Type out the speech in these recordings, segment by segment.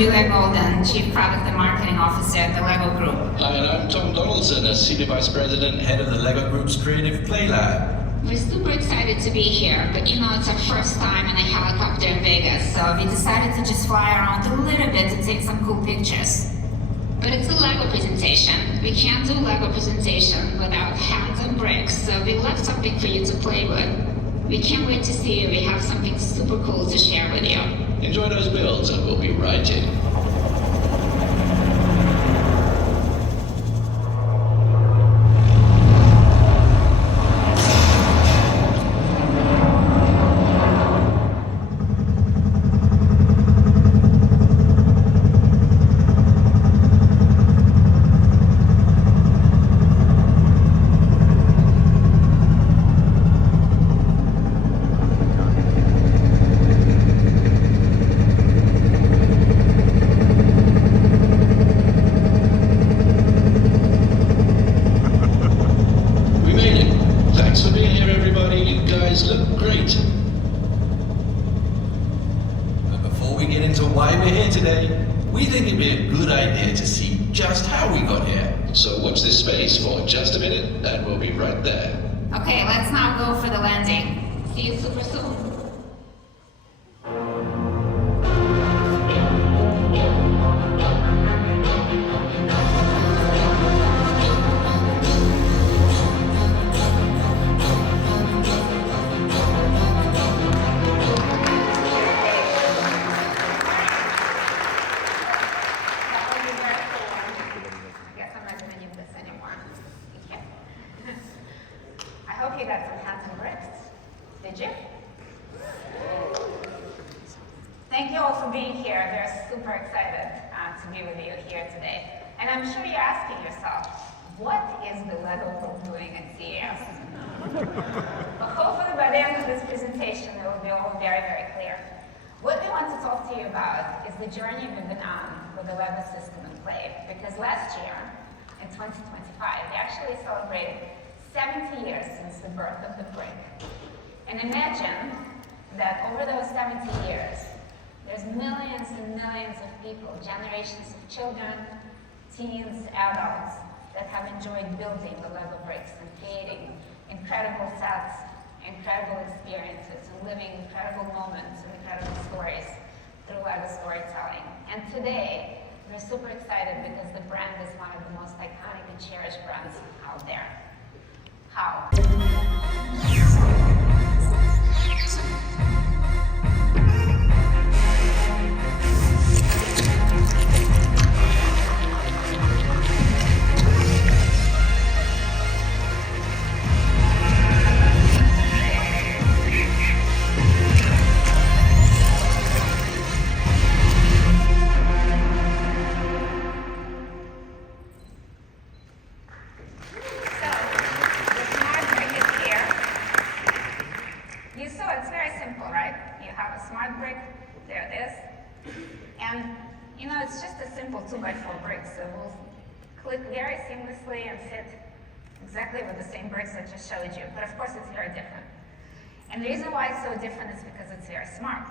Julia Golden, Chief Product and Marketing Officer at the LEGO Group. Hi, and I'm Tom Donaldson, as Senior Vice President, Head of the LEGO Group's Creative Play Lab. We're super excited to be here, but it's our first time in a helicopter in Vegas, so we decided to just fly around a little bit to take some cool pictures. But it's a LEGO presentation. We can't do LEGO presentation without hands and bricks, so we left something for you to play with. We can't wait to see you. We have something super cool to share with you. Enjoy those builds, and we'll be right in. Thanks for being here, everybody. You guys look great. But before we get into why we're here today, we think it'd be a good idea to see just how we got here. So watch this space for just a minute, and we'll be right there. Okay, let's now go for the landing. See you super soon. I hope you got some hands and bricks. Did you? Thank you all for being here. We're super excited to be with you here today. And I'm sure you're asking yourself, what is the LEGO Group doing at CES? But hopefully by the end of this presentation, it will be all very, very clear. What we want to talk to you about is the journey we've been on with the LEGO system and play. Because last year, in 2025, we actually celebrated 70 years since the birth of the brick. And imagine that over those 70 years, there's millions and millions of people, generations of children, teens, adults, that have enjoyed building the LEGO bricks and creating incredible sets, incredible experiences, and living incredible moments and incredible stories through LEGO storytelling. And today, we're super excited because the brand is one of the most iconic and cherished brands out there. How? Smart brick, there it is. And it's just a simple 2x4 brick, so we'll click very seamlessly and fit exactly with the same bricks I just showed you. But of course, it's very different. And the reason why it's so different is because it's very smart.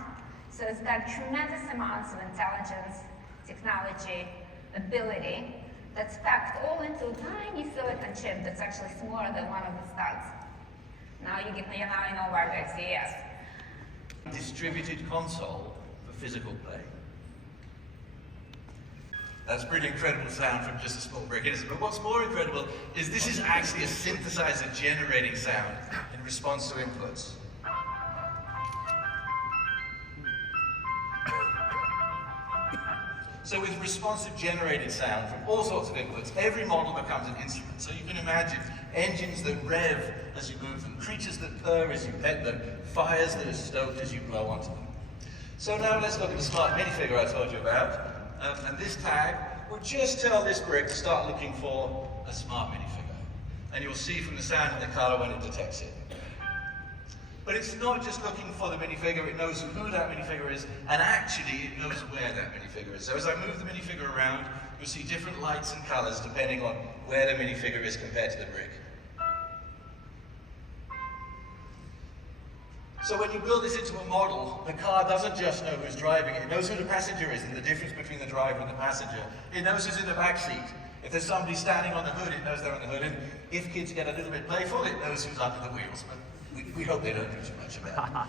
So it's got tremendous amounts of intelligence, technology, ability that's packed all into a tiny silicon chip that's actually smaller than one of the studs. Now you know why we're at CES. Distributed console for physical play. That's pretty incredible sound from just a small brick, isn't it? But what's more incredible is this is actually a synthesizer generating sound in response to inputs. So with responsive generated sound from all sorts of inputs, every model becomes an instrument. So you can imagine engines that rev as you move them, creatures that purr as you pet them, fires that are stoked as you blow onto them. So now let's look at the smart minifigure I told you about. And this tag will just tell this brick to start looking for a smart minifigure. And you'll see from the sound and the color when it detects it. But it's not just looking for the minifigure, it knows who that minifigure is, and actually it knows where that minifigure is. So as I move the minifigure around, you'll see different lights and colors depending on where the minifigure is compared to the brick. So when you build this into a model, the car doesn't just know who's driving it. It knows who the passenger is and the difference between the driver and the passenger. It knows who's in the back seat. If there's somebody standing on the hood, it knows they're on the hood. And if kids get a little bit playful, it knows who's under the wheels. But we hope they don't do too much of that.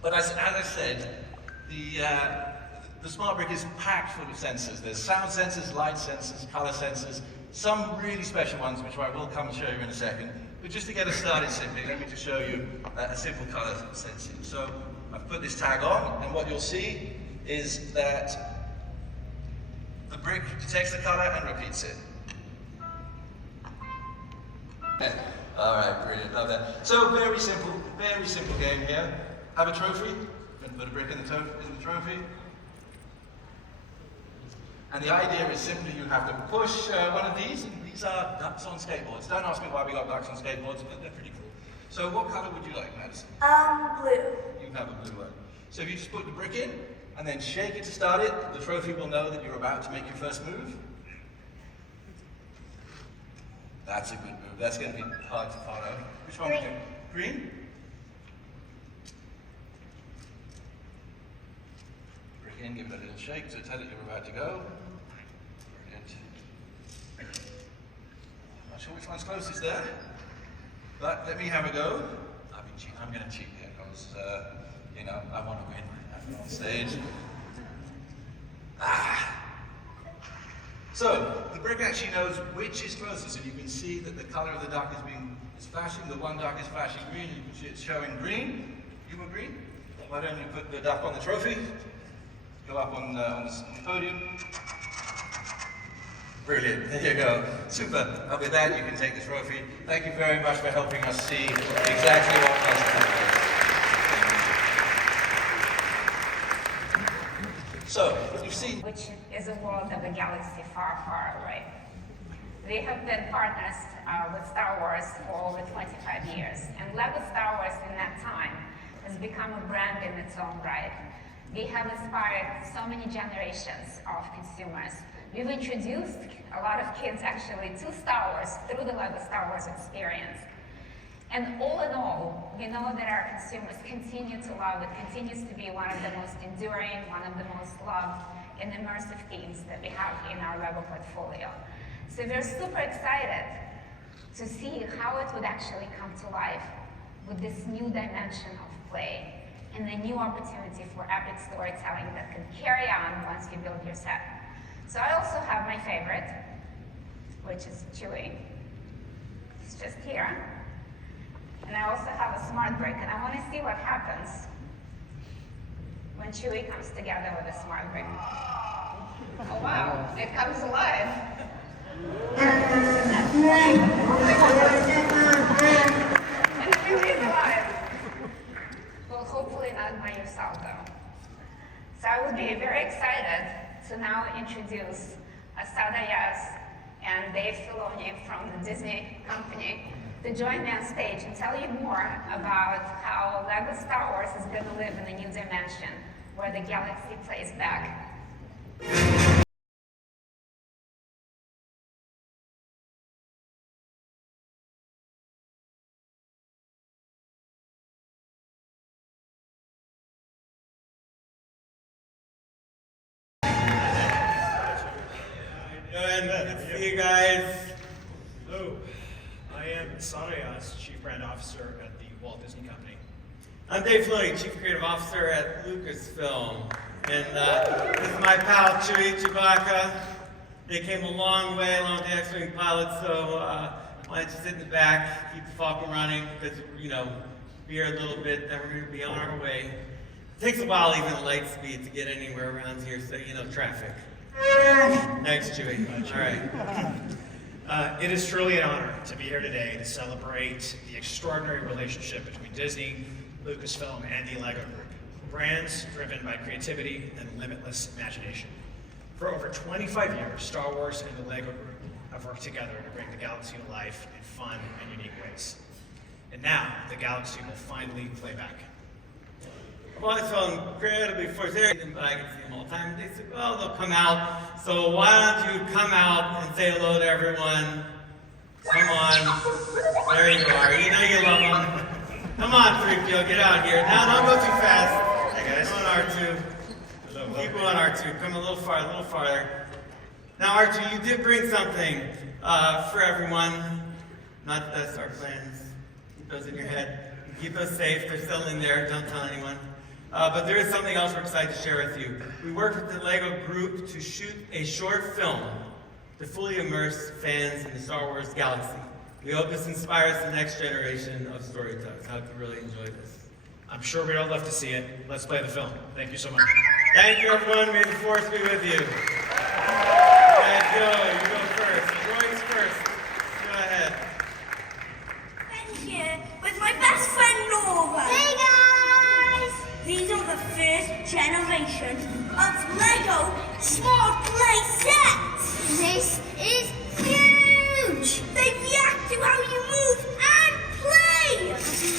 But as I said, the smart brick is packed full of sensors. There's sound sensors, light sensors, color sensors, some really special ones, which I will come and show you in a second. But just to get us started simply, let me just show you a simple color sensing. So I've put this tag on, and what you'll see is that the brick detects the color and repeats it. All right, brilliant, love that. So very simple game here. Have a trophy, put a brick in the trophy. And the idea is simply you have to push one of these, and these are ducks on skateboards. Don't ask me why we got ducks on skateboards, but they're pretty cool. So what color would you like, Madison? Blue. You have a blue one. So if you just put the brick in, and then shake it to start it, the trophy will know that you're about to make your first move. That's a good move. That's going to be hard to follow. Which one? Green. Green? Brick in, give it a little shake to tell it you're about to go. Brilliant. I'm not sure which one's closest there, but let me have a go. I'm going to cheat here because, you know, I want to win on stage. So, the brick actually knows which is closest, and you can see that the color of the duck is flashing. The one duck is flashing green, and you can see it's showing green. You were green? Why don't you put the duck on the trophy? Go up on the podium. Brilliant, there you go. Super. And with that, you can take the trophy. Thank you very much for helping us see exactly what possible is. So, what you've seen, which is a world of a galaxy far, far away. They have been partners with Star Wars for over 25 years, and LEGO Star Wars in that time has become a brand in its own right. They have inspired so many generations of consumers. We've introduced a lot of kids actually to Star Wars through the LEGO Star Wars experience. And all in all, we know that our consumers continue to love it, continues to be one of the most enduring, one of the most loved and immersive themes that we have in our LEGO portfolio. So we're super excited to see how it would actually come to life with this new dimension of play and the new opportunity for epic storytelling that can carry on once you build your set. So I also have my favorite, which is Chewie. It's just here. And I also have a smart brick, and I want to see what happens when Chewie comes together with a smart brick. Oh wow, it comes alive. It really is alive. Well, hopefully not by yourself though. So I would be very excited to now introduce Asada Yas and Dave Filoni from the Disney company to join me on stage and tell you more about how LEGO Star Wars is going to live in a new dimension where the galaxy plays back. Good to see you guys. Hello, I am Sarayas, Chief Brand Officer at the Walt Disney Company. I'm Dave Filoni, Chief Creative Officer at Lucasfilm. And this is my pal, Chewie Chewbacca. They came a long way along with the X-Wing pilots, so why don't you sit in the back, keep the Falcon running, because, you know, be here a little bit, then we're going to be on our way. It takes a while, even at light speed, to get anywhere around here, so, you know, traffic. Thanks, Chewie. All right. It is truly an honor to be here today to celebrate the extraordinary relationship between Disney, Lucasfilm, and the LEGO Group. Brands driven by creativity and limitless imagination. For over 25 years, Star Wars and the LEGO Group have worked together to bring the galaxy to life in fun and unique ways. And now, the galaxy will finally play back. I've always felt incredibly frustrated, but I can see them all the time. They said, well, they'll come out. So why don't you come out and say hello to everyone? Come on. There you are. You know you love them. Come on, 3PO, get out here. Now, don't go too fast. Hey guys. Come on, R2. Keep going, R2. Come a little farther, Now, R2, you did bring something for everyone. Not the Death Star plans. Keep those in your head. Keep those safe. They're still in there. Don't tell anyone. But there is something else we're excited to share with you. We worked with the LEGO group to shoot a short film to fully immerse fans in the Star Wars galaxy. We hope this inspires the next generation of storytellers. I hope you really enjoy this. I'm sure we'd all love to see it. Let's play the film. Thank you so much. Thank you, everyone. May the force be with you. You go first. Droids first. Go ahead. I'm here with my best friend Nora. Hey guys! These are the first generation of LEGO Smart Play sets. This is huge! They react to how you move and play!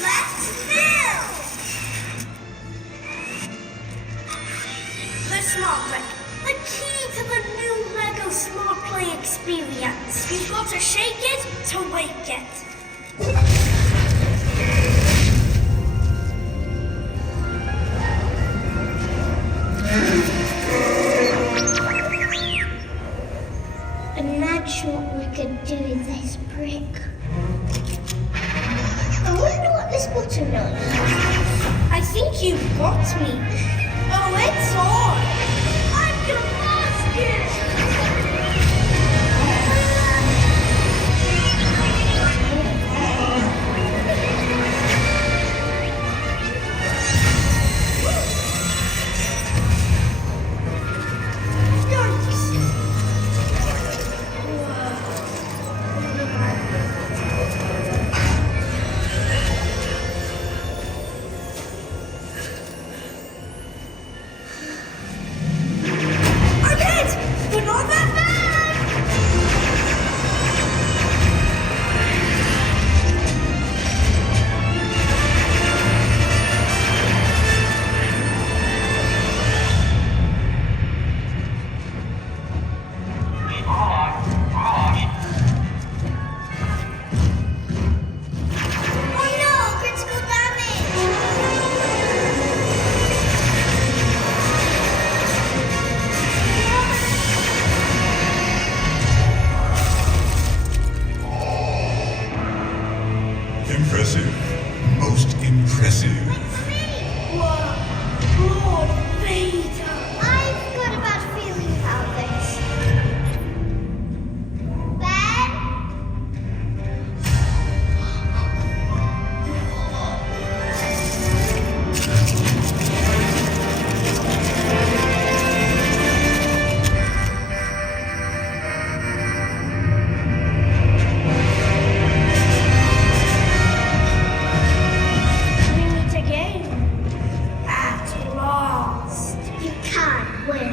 Let's build! The Smart Play, the key to the new LEGO Smart Play experience. You've got to shake it to wake it. I'm not sure what we could do with this brick. I wonder what this button does. I think you've got me. Oh, it's on. I'm gonna blast it. I'm hit, but not that bad. Oh no, critical damage. Impressive. Most impressive. Whoa, Lord Vader. I've got a bad feeling about this. Ben? We meet again. At last. You can't win.